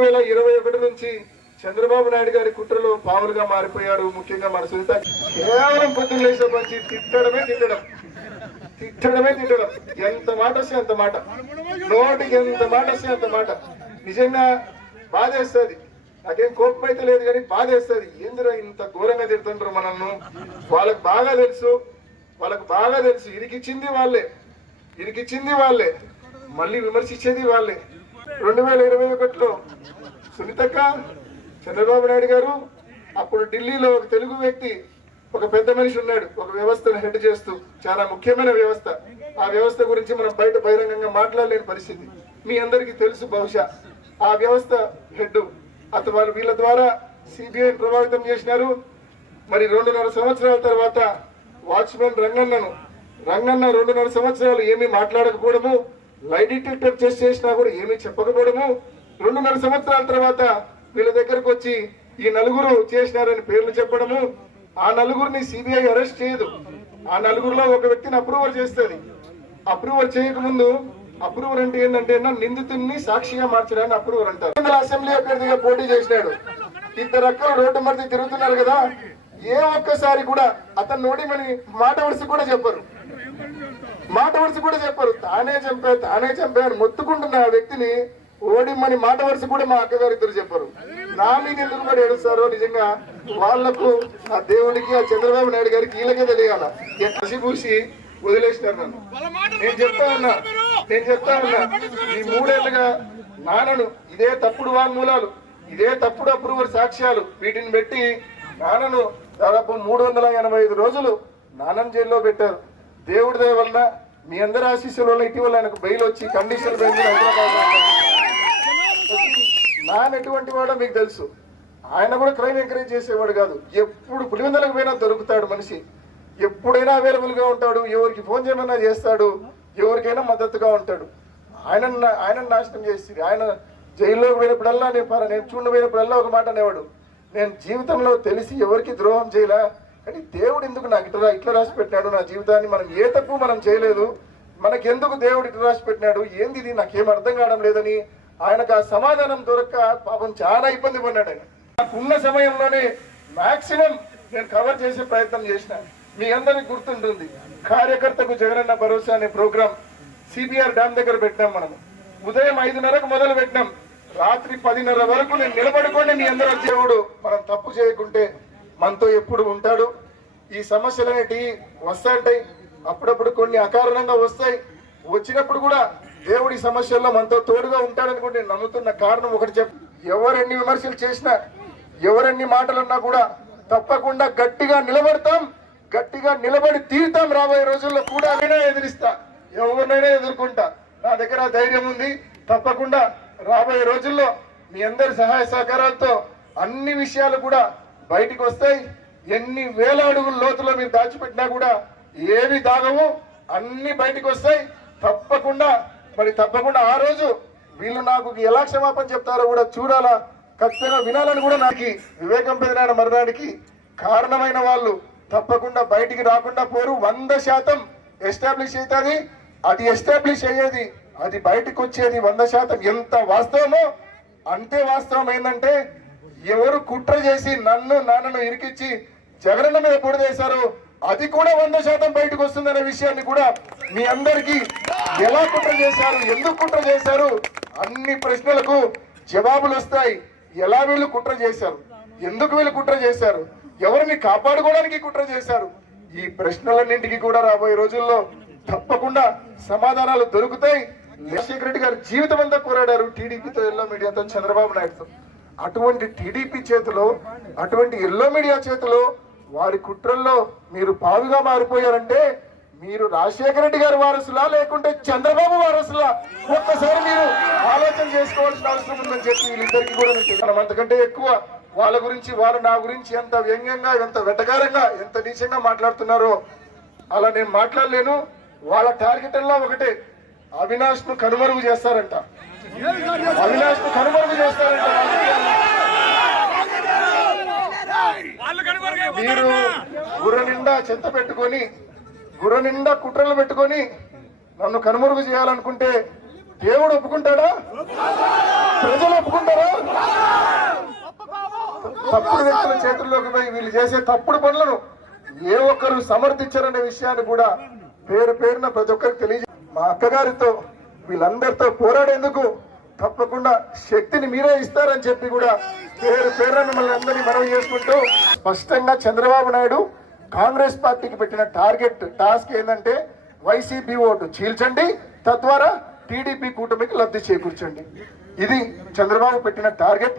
2021 నుంచి చంద్రబాబు నాయుడు గారి కుట్రలో పావులుగా మారిపోయారు. ముఖ్యంగా మన సునీత కేవలం పొద్దున్న లేసే పంచి తిట్టడమే తిట్టడం. ఎంత మాట వస్తే అంత మాట, నోటికి ఎంత మాట వస్తే అంత మాట. నిజంగా బాధేస్తుంది. నాకేం కోపం అయితే లేదు కానీ బాధేస్తుంది. ఏందిరా ఇంత ఘోరంగా తిడుతుంటారు మనల్ని. వాళ్ళకు బాగా తెలుసు ఇరికిచ్చింది వాళ్ళే, మళ్ళీ విమర్శించేది వాళ్ళే. 2021లో సునీతక్క, చంద్రబాబు నాయుడు గారు, అప్పుడు ఢిల్లీలో ఒక తెలుగు వ్యక్తి, ఒక పెద్ద మనిషి ఉన్నాడు, ఒక వ్యవస్థను హెడ్ చేస్తూ, చాలా ముఖ్యమైన వ్యవస్థ. ఆ వ్యవస్థ గురించి మనం బయట బహిరంగంగా మాట్లాడలేని పరిస్థితి మీ అందరికీ తెలుసు. బహుశా ఆ వ్యవస్థ హెడ్ అతను వీళ్ళ ద్వారా సిబిఐ ప్రభావితం చేసినారు. మరి 2.5 సంవత్సరాల తర్వాత వాచ్మెన్ రంగన్న 2.5 సంవత్సరాలు ఏమీ మాట్లాడకపోవడము, లై డిటెక్టర్ టెస్ట్ చేసినా కూడా ఏమీ చెప్పకపోవడము, 2.5 సంవత్సరాల తర్వాత వీళ్ళ దగ్గరకు వచ్చి ఈ నలుగురు చేసినారని పేర్లు చెప్పడము. ఆ నలుగురిని సిబిఐ అరెస్ట్ చేయదు. ఆ నలుగురులో ఒక వ్యక్తిని అప్రూవల్ చేస్తుంది. అప్రూవల్ చేయకముందు, అప్రూవర్ అంటే ఏంటంటే నిందితుడిని సాక్షిగా మార్చడాన్ని అప్రూవర్ అంటారు. అసెంబ్లీ అభ్యర్థిగా పోటీ చేసినాడు. 2 అక్కలు రోడ్డు మధ్య తిరుగుతున్నారు కదా, ఏ ఒక్కసారి కూడా అతను నోడిమని మాట వరుస కూడా చెప్పరు. తానే చంపా అని మొత్తుకుంటున్న ఆ వ్యక్తిని ఓడిమ్మని మాట వరుస కూడా మా అక్కగారు ఇద్దరు చెప్పరు. నా మీద ఎందుకు కూడా ఏడుస్తారో నిజంగా వాళ్లకు, ఆ దేవుడికి, ఆ చంద్రబాబు నాయుడు గారికి వీళ్ళకే తెలియాల. కసిపూసి వదిలేసినారు నన్ను. నేను చెప్తా ఉన్నా ఈ 3 ఏళ్లుగా నాన్నను ఇదే తప్పుడు వాంగ్మూలాలు, ఇదే తప్పుడు అప్రూవర్ సాక్ష్యాలు, వీటిని పెట్టి నాన్నను దాదాపు 385 రోజులు నాన్నను జైల్లో పెట్టారు. దేవుడి దయ వల్ల, మీ అందరి ఆశీస్సుల వల్ల ఇటీవల ఆయనకు బెయిల్ వచ్చి కండిషన్ బెయిల్ నాన్న ఎటువంటి వాడో మీకు తెలుసు. ఆయన కూడా క్రైమ్ ఎంకరేజ్ చేసేవాడు కాదు. ఎప్పుడు పులివెందులకు పోయినా దొరుకుతాడు మనిషి, ఎప్పుడైనా అవైలబుల్ గా ఉంటాడు, ఎవరికి ఫోన్ చేయమన్నా చేస్తాడు, ఎవరికైనా మద్దతుగా ఉంటాడు. ఆయన నాశనం చేసి ఆయన జైల్లోకి పోయినప్పుడల్లా నేను చూడబోయినప్పుడల్లా ఒక మాట అనేవాడు, నేను జీవితంలో తెలిసి ఎవరికి ద్రోహం చేయలే, కానీ దేవుడు ఎందుకు నాకు ఇట్లా రాసి పెట్టినాడు నా జీవితాన్ని, మనం ఏ తప్పు మనం చేయలేదు, మనకెందుకు దేవుడు ఇట్లా రాసి పెట్టినాడు, ఏంది ఇది నాకేం అర్థం కావడం లేదని ఆయనకు ఆ సమాధానం దొరక్క పాపం చాలా ఇబ్బంది పడినాడు. ఆయన నాకున్న సమయంలోనే మాక్సిమం నేను కవర్ చేసే ప్రయత్నం చేసిన. మీ అందరికి గుర్తుంటుంది, కార్యకర్తకు జగనన్న భరోసా అనే ప్రోగ్రాం సిబిఆర్ డ్యామ్ దగ్గర పెట్టినాం. మనం ఉదయం 5:30కు మొదలు పెట్టినాం, రాత్రి 10:30 వరకు నేను నిలబడుకోండి మీ అందరూ. దేవుడు మనం తప్పు చేయకుంటే మనతో ఎప్పుడు ఉంటాడు. ఈ సమస్యలు అనేటివి వస్తాయి, అప్పుడప్పుడు కొన్ని అకారణంగా వస్తాయి. వచ్చినప్పుడు కూడా దేవుడి సమస్యల్లో మనతో తోడుగా ఉంటాడని కూడా నేను నమ్ముతున్న కారణం ఒకటి ఎవరెన్ని విమర్శలు చేసినా, ఎవరెన్ని మాటలున్నా కూడా తప్పకుండా గట్టిగా నిలబడతాం, గట్టిగా నిలబడి తీరుతాం. రాబోయే రోజుల్లో కూడా ఎదిరిస్తా, ఎవరినైనా ఎదుర్కొంటా. నా దగ్గర ధైర్యం ఉంది. తప్పకుండా రాబోయే రోజుల్లో మీ అందరి సహాయ సహకారాలతో అన్ని విషయాలు కూడా బయటికి వస్తాయి. ఎన్ని వేల అడుగుల లోతులో మీరు దాచిపెట్టినా కూడా ఏవి దాగవు, అన్ని బయటికి వస్తాయి. తప్పకుండా ఆ రోజు వీళ్ళు నాకు ఎలా క్షమాపణ చెప్తారో కూడా చూడాలా, ఖచ్చితంగా వినాలని కూడా నాకు వివేకం పెదనాయన మరణానికి కారణమైన వాళ్ళు తప్పకుండా బయటికి రాకుండా పోరు. 100% ఎస్టాబ్లిష్ అవుతుంది. అది ఎస్టాబ్లిష్ అయ్యేది, అది బయటకు వచ్చేది 100% ఎంత వాస్తవమో అంతే వాస్తవం. ఏంటంటే ఎవరు కుట్ర చేసి నాన్నను ఇరికిచ్చి జగనన్న మీద పొడిదేశారో అది కూడా 100% బయటకు వస్తుందనే విషయాన్ని కూడా మీ అందరికీ, ఎలా కుట్ర చేశారు, ఎందుకు కుట్ర చేశారు, అన్ని ప్రశ్నలకు జవాబులు వస్తాయి. ఎలా వీళ్ళు కుట్ర చేశారు, ఎందుకు వీళ్ళు కుట్ర చేశారు, ఎవరిని కాపాడుకోవడానికి కుట్ర చేశారు, ఈ ప్రశ్నలన్నింటికి కూడా రాబోయే రోజుల్లో తప్పకుండా సమాధానాలు దొరుకుతాయి. రాజశేఖర రెడ్డి గారు జీవితం అంతా పోరాడారు టీడీపీతో, ఎల్లో మీడియాతో, చంద్రబాబు నాయుడుతో. అటువంటి టీడీపీ చేతిలో, అటువంటి ఎల్లో మీడియా చేతిలో, వారి కుట్రల్లో మీరు పావుగా మారిపోయారంటే మీరు రాజశేఖర రెడ్డి గారి వారసులా లేకుంటే చంద్రబాబు వారసులా ఒక్కసారి మీరు ఆలోచన చేసుకోవాల్సిన అవసరం ఉందని చెప్పి వీళ్ళిద్దరికీ కూడా మనం అంతకంటే ఎక్కువ వాళ్ళ గురించి, వాళ్ళు నా గురించి ఎంత వ్యంగ్యంగా, ఎంత వెటకారంగా, ఎంత నీచంగా మాట్లాడుతున్నారో అలా నేను మాట్లాడలేను. వాళ్ళ టార్గెట్ అలా ఒకటే, అవినాష్ ను కనుమరుగు చేస్తారంట. మీరు గుర్ర నిండా చెత్త పెట్టుకొని, గుర్ర నిండా కుట్రలు పెట్టుకొని నన్ను కనుమరుగు చేయాలనుకుంటే దేవుడు ఒప్పుకుంటాడా? ప్రజలు ఒప్పుకుంటారా? తప్పుడు వ్యక్తుల చేతుల్లోకి పోయి వీళ్ళు చేసే తప్పుడు పనులను ఏ ఒక్కరు సమర్థించారనే విషయాన్ని కూడా పేరు పేరున ప్రతి ఒక్కరికి తెలియజే. మా అక్కగారితో వీళ్ళందరితో పోరాడేందుకు తప్పకుండా శక్తిని మీరే ఇస్తారని చెప్పి కూడా పేరు పేరున మిమ్మల్ని అందరినీ మనవి చేసుకుంటూ, స్పష్టంగా చంద్రబాబు నాయుడు కాంగ్రెస్ పార్టీకి పెట్టిన టాస్క్ ఏంటంటే వైసీపీ ఓటు చీల్చండి, తద్వారా టీడీపీ కూటమికి లబ్ధి చేకూర్చండి. ఇది చంద్రబాబు పెట్టిన టార్గెట్.